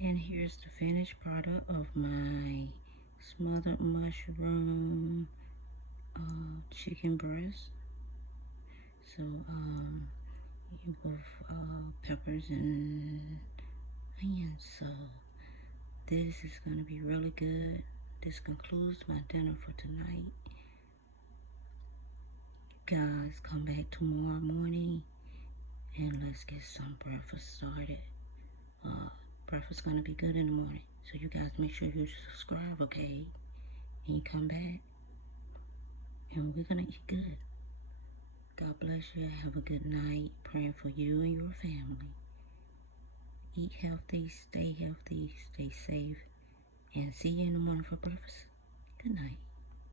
And here's the finished product of my smothered mushroom chicken breast. So with peppers and onions. So this is going to be really good. This concludes my dinner for tonight. Guys, come back tomorrow morning and let's get some breakfast started. Breakfast gonna be good in the morning, so you guys make sure you subscribe, okay? And you come back and we're gonna eat good. God bless you. Have a good night. Praying for you and your family. Eat healthy, stay safe, and see you in the morning for breakfast. Good night.